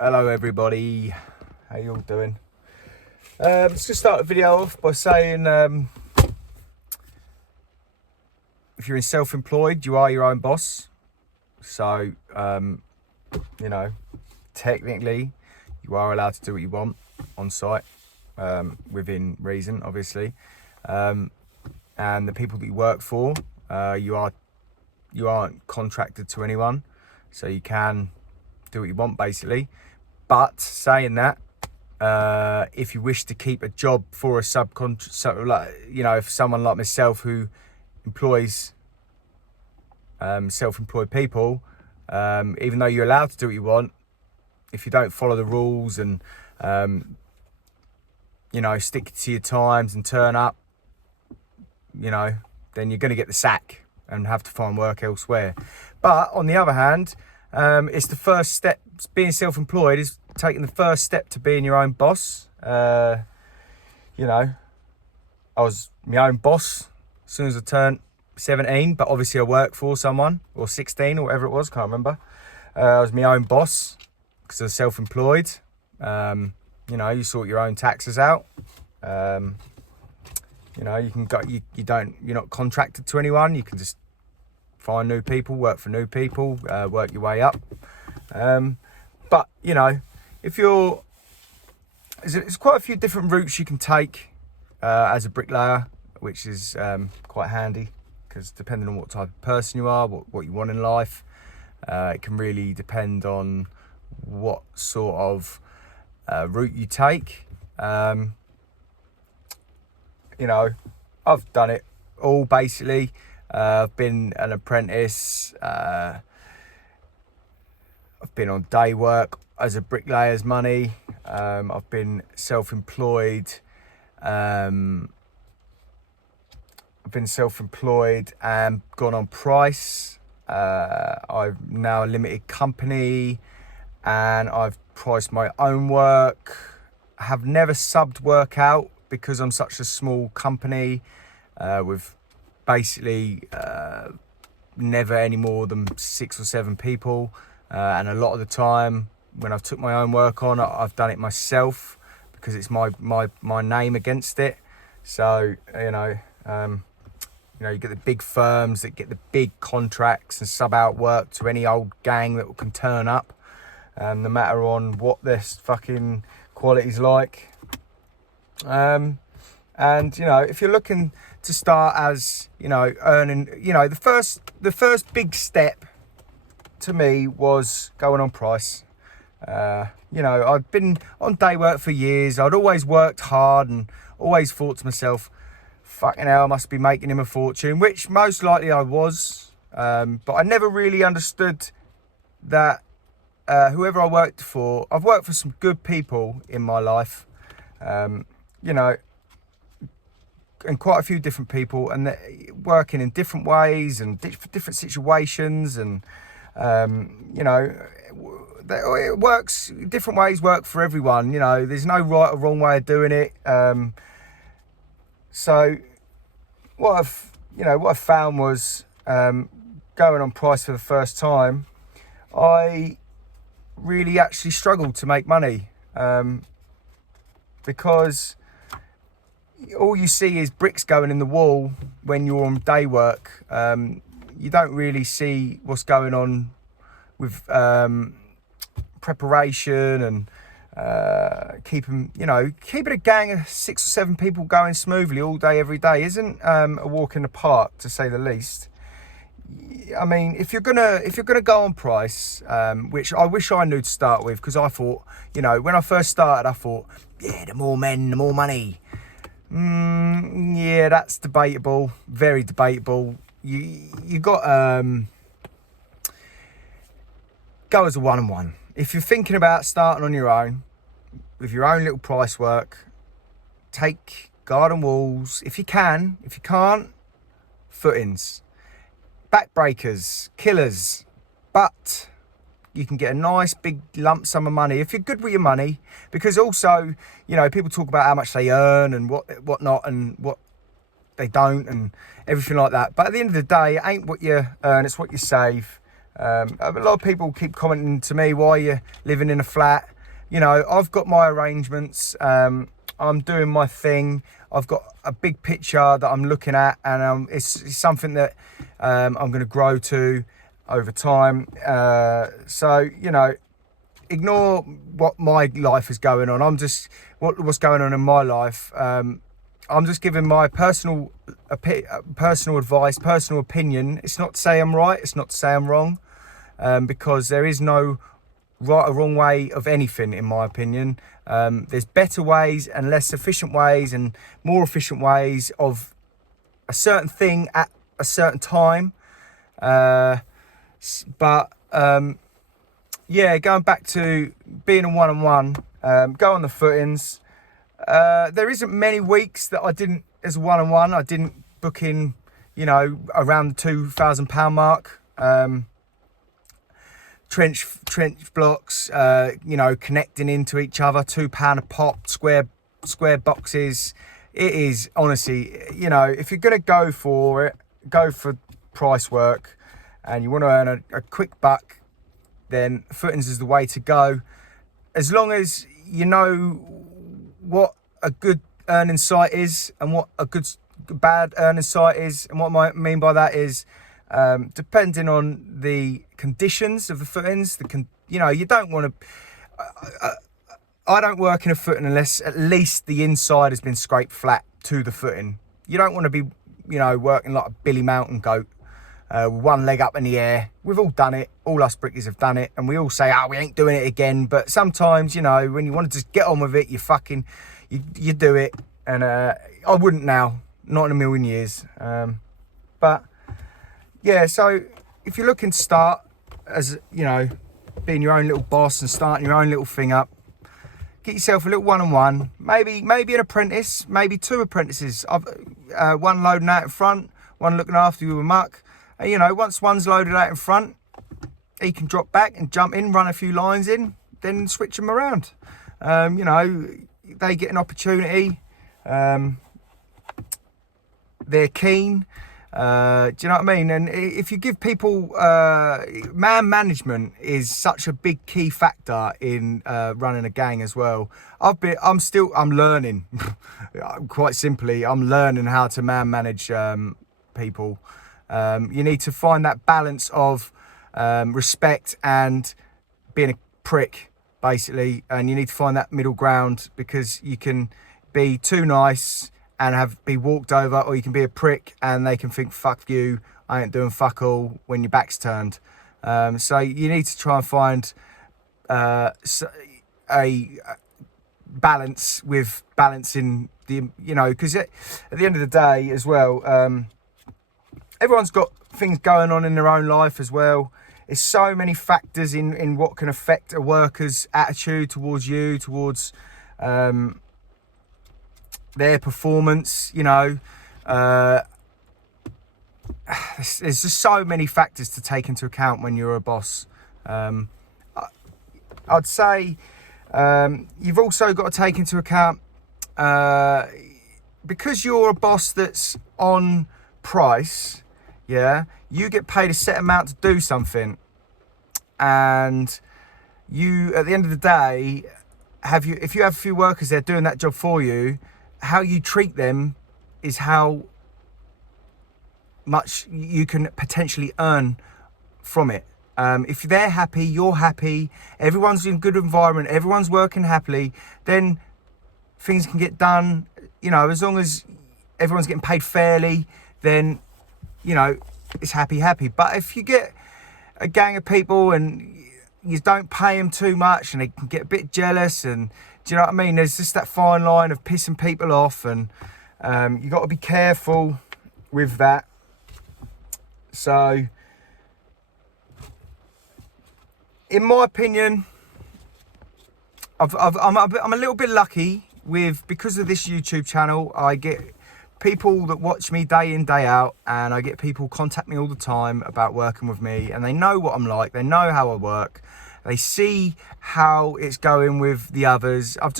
Hello everybody, how you all doing? Let's just start the video off by saying if you're in self-employed, you are your own boss. So, you know, technically you are allowed to do what you want on site, within reason, obviously. And the people that you work for, you aren't contracted to anyone, so you can do what you want basically. But saying that, if you wish to keep a job for a subcontract, like, you know, if someone like myself who employs self-employed people, even though you're allowed to do what you want, if you don't follow the rules and you know, stick to your times and turn up, you know, then you're going to get the sack and have to find work elsewhere. But on the other hand, it's the first step. Being self-employed is taking the first step to being your own boss. You know, I was my own boss as soon as I turned 17, but obviously I worked for someone, or 16 or whatever it was, can't remember. I was my own boss because I was self-employed. You know, you sort your own taxes out. You know, you can go, you're not contracted to anyone. You can just find new people, work for new people, work your way up. But, you know, there's quite a few different routes you can take as a bricklayer, which is quite handy, because depending on what type of person you are, what you want in life, it can really depend on what sort of route you take. You know, I've done it all basically. I've been an apprentice. I've been on day work as a bricklayer's money. I've been self-employed. I've been self-employed and gone on price. I've now a limited company and I've priced my own work. I have never subbed work out because I'm such a small company with basically never any more than 6 or 7 people. And a lot of the time when I've took my own work on, I've done it myself because it's my name against it. So, you know, you get the big firms that get the big contracts and sub out work to any old gang that can turn up, no matter on what their fucking quality's like. And, you know, if you're looking to start as, you know, earning, you know, the first big step to me was going on price. You know, I'd been on day work for years. I'd always worked hard and always thought to myself, fucking hell, I must be making him a fortune, which most likely I was. But I never really understood that whoever I worked for, I've worked for some good people in my life, you know, and quite a few different people, and working in different ways and different situations, and you know, it works, different ways work for everyone. You know, there's no right or wrong way of doing it. So what I found was, going on price for the first time, I really actually struggled to make money, because all you see is bricks going in the wall when you're on day work. You don't really see what's going on with preparation and keeping a gang of 6 or 7 people going smoothly all day every day isn't a walk in the park, to say the least. I mean, if you're gonna go on price, which I wish I knew to start with, because I thought, you know, when I first started, I thought, yeah, the more men, the more money. Yeah, that's debatable, very debatable. You got go as a one-on-one. If you're thinking about starting on your own with your own little price work, take garden walls if you can. If you can't, footings, backbreakers, killers. But you can get a nice big lump sum of money if you're good with your money, because also, you know, people talk about how much they earn and what not and what they don't and everything like that. But at the end of the day, it ain't what you earn, it's what you save. A lot of people keep commenting to me, why are you living in a flat? You know, I've got my arrangements. I'm doing my thing. I've got a big picture that I'm looking at, and it's something that I'm going to grow to over time. So, you know, ignore what my life is going on. I'm just what's going on in my life. I'm just giving my personal advice, personal opinion. It's not to say I'm right. It's not to say I'm wrong, because there is no right or wrong way of anything, in my opinion. There's better ways and less efficient ways and more efficient ways of a certain thing at a certain time. But yeah, going back to being a one-on-one, go on the footings. There isn't many weeks that I didn't, as a one-on-one, I didn't book in, you know, around the £2,000 mark. Trench blocks, you know, connecting into each other, £2 a pop, square boxes. It is honestly, you know, if you're gonna go for it, go for price work, and you want to earn a quick buck, then footings is the way to go. As long as you know what a good earning site is and what a bad earning site is, and what I mean by that is, depending on the conditions of the footings, you know, you don't want to. I don't work in a footing unless at least the inside has been scraped flat to the footing. You don't want to be, you know, working like a Billy Mountain goat, with one leg up in the air. We've all done it. All us brickies have done it, and we all say, we ain't doing it again. But sometimes, you know, when you want to just get on with it, you do it. And I wouldn't now, not in a million years. But yeah, so if you're looking to start as, you know, being your own little boss and starting your own little thing up, get yourself a little one-on-one, maybe an apprentice, maybe two apprentices. One loading out in front, one looking after you with a muck. And, you know, once one's loaded out in front, he can drop back and jump in, run a few lines in, then switch them around. You know, they get an opportunity. They're keen. Do you know what I mean? And if you give people, man management is such a big key factor in running a gang as well. I'm learning. Quite simply, I'm learning how to man manage people. You need to find that balance of respect and being a prick, basically, and you need to find that middle ground, because you can be too nice and be walked over, or you can be a prick and they can think, fuck you, I ain't doing fuck all, when your back's turned. So you need to try and find a balance with balancing the, you know, because at the end of the day as well, everyone's got things going on in their own life as well. There's so many factors in what can affect a worker's attitude towards you, towards their performance, you know. There's just so many factors to take into account when you're a boss. I'd say you've also got to take into account, because you're a boss that's on price, yeah, you get paid a set amount to do something, and you, at the end of the day, if you have a few workers there doing that job for you, how you treat them is how much you can potentially earn from it. If they're happy, you're happy, everyone's in a good environment, everyone's working happily, then things can get done. You know, as long as everyone's getting paid fairly, then, you know, it's happy. But if you get a gang of people and you don't pay them too much, and they can get a bit jealous, and do you know what I mean? There's just that fine line of pissing people off, and you got to be careful with that. So, in my opinion, I'm a little bit lucky because of this YouTube channel. I get people that watch me day in, day out, and I get people contact me all the time about working with me, and they know what I'm like, they know how I work, they see how it's going with the others. I've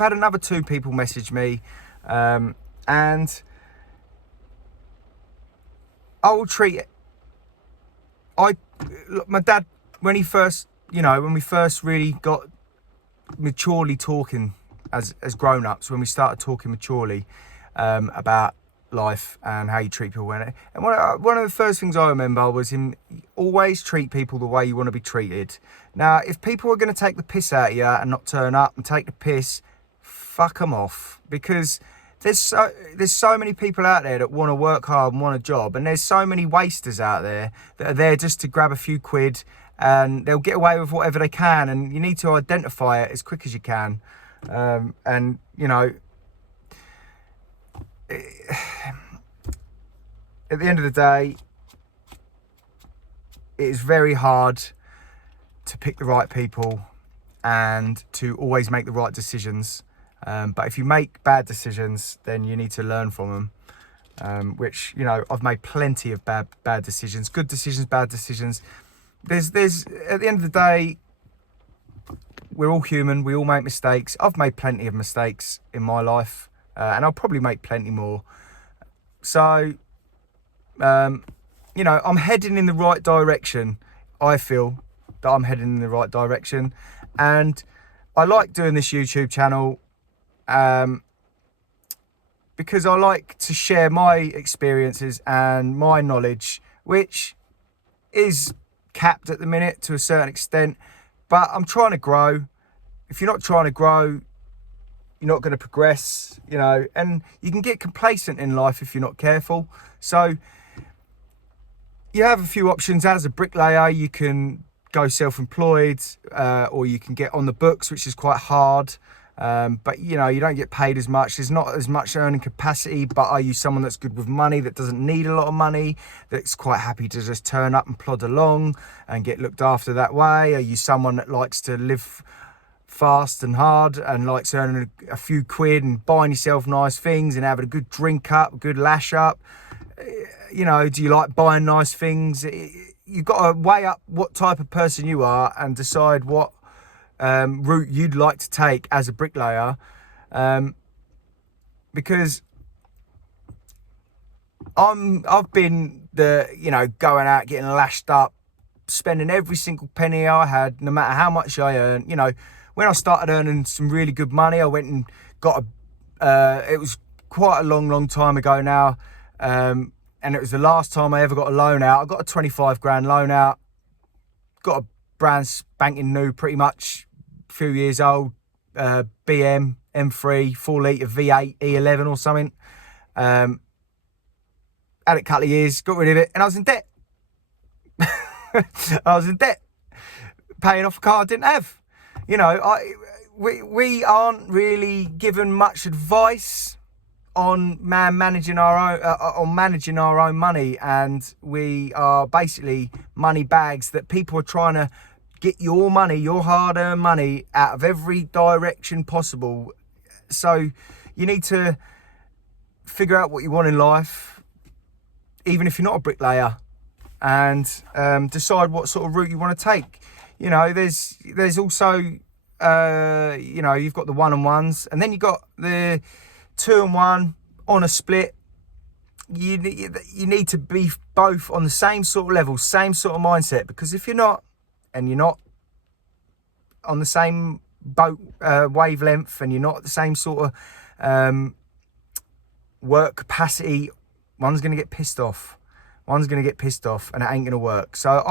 had another 2 people message me, and I will treat it. look, my dad, when he first, when we first really got maturely talking as grown-ups, when we started talking maturely about life and how you treat people. And one of the first things I remember was him always treat people the way you want to be treated. Now, if people are going to take the piss out of you and not turn up and take the piss, fuck them off, because there's so many people out there that want to work hard and want a job, and there's so many wasters out there that are there just to grab a few quid, and they'll get away with whatever they can, and you need to identify it as quick as you can. And at the end of the day, it is very hard to pick the right people and to always make the right decisions. But if you make bad decisions, then you need to learn from them. Which, I've made plenty of bad decisions, good decisions, bad decisions. There's at the end of the day, we're all human. We all make mistakes. I've made plenty of mistakes in my life, and I'll probably make plenty more. So, I'm heading in the right direction. I feel that I'm heading in the right direction, and I like doing this YouTube channel because I like to share my experiences and my knowledge, which is capped at the minute to a certain extent, but I'm trying to grow. If you're not trying to grow, you're not going to progress, and you can get complacent in life if you're not careful. So you have a few options. As a bricklayer, you can go self-employed, or you can get on the books, which is quite hard. But you don't get paid as much. There's not as much earning capacity. But are you someone that's good with money, that doesn't need a lot of money, that's quite happy to just turn up and plod along and get looked after that way? Are you someone that likes to live fast and hard and likes earning a few quid and buying yourself nice things and having a good drink up, a good lash up? Do you like buying nice things? You've got to weigh up what type of person you are and decide what route you'd like to take as a bricklayer, because I've been going out, getting lashed up, spending every single penny I had, no matter how much I earned. When I started earning some really good money, I went and got it was quite a long time ago now, and it was the last time I ever got a loan out. I got a 25 grand loan out, got a brand spanking new, pretty much, a few years old, BM M3 4 litre V8 E11 or something. Had it a couple of years, got rid of it, and I was in debt. Paying off a car I didn't have. We aren't really given much advice on managing our own money, and we are basically money bags that people are trying to get your money, your hard-earned money, out of every direction possible. So you need to figure out what you want in life, even if you're not a bricklayer, and decide what sort of route you want to take. There's also you've got the 1-on-1s, and then you've got the 2-on-1 on a split. You need to be both on the same sort of level, same sort of mindset, because if you're not, and you're not on the same boat wavelength, and you're not the same sort of work capacity, one's going to get pissed off, and it ain't going to work. So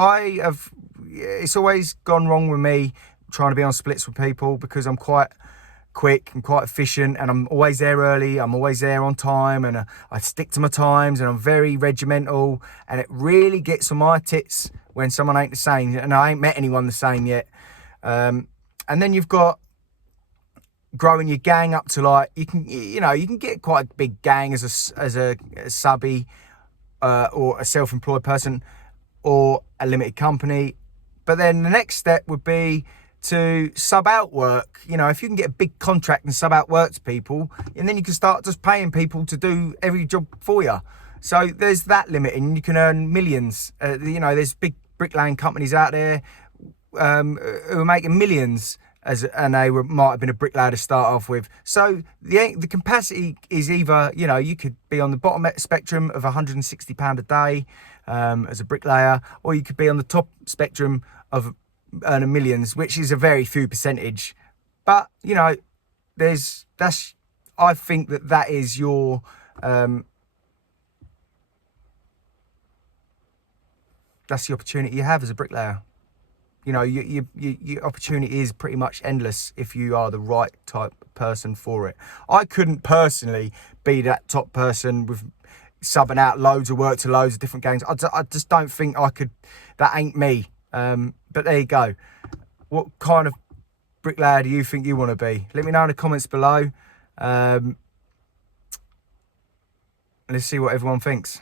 it's always gone wrong with me trying to be on splits with people, because I'm quite quick and quite efficient, and I'm always there early, I'm always there on time, and I stick to my times, and I'm very regimental, and it really gets on my tits when someone ain't the same, and I ain't met anyone the same yet. And then you've got growing your gang up to you can get quite a big gang as a subby, or a self-employed person, or a limited company. But then the next step would be to sub out work. If you can get a big contract and sub out work to people, and then you can start just paying people to do every job for you. So there's that limit, and you can earn millions. There's big bricklaying companies out there who are making millions, and they might have been a bricklayer to start off with. So the capacity is either, you could be on the bottom spectrum of £160 a day, as a bricklayer, or you could be on the top spectrum of earning millions, which is a very few percentage. But you know, I think that is your that's the opportunity you have as a bricklayer. You know, your opportunity is pretty much endless if you are the right type of person for it. I couldn't personally be that top person with subbing out loads of work to loads of different gangs. I just don't think I could. That ain't me. But there you go. What kind of bricklayer do you think you want to be? Let me know in the comments below. Let's see what everyone thinks.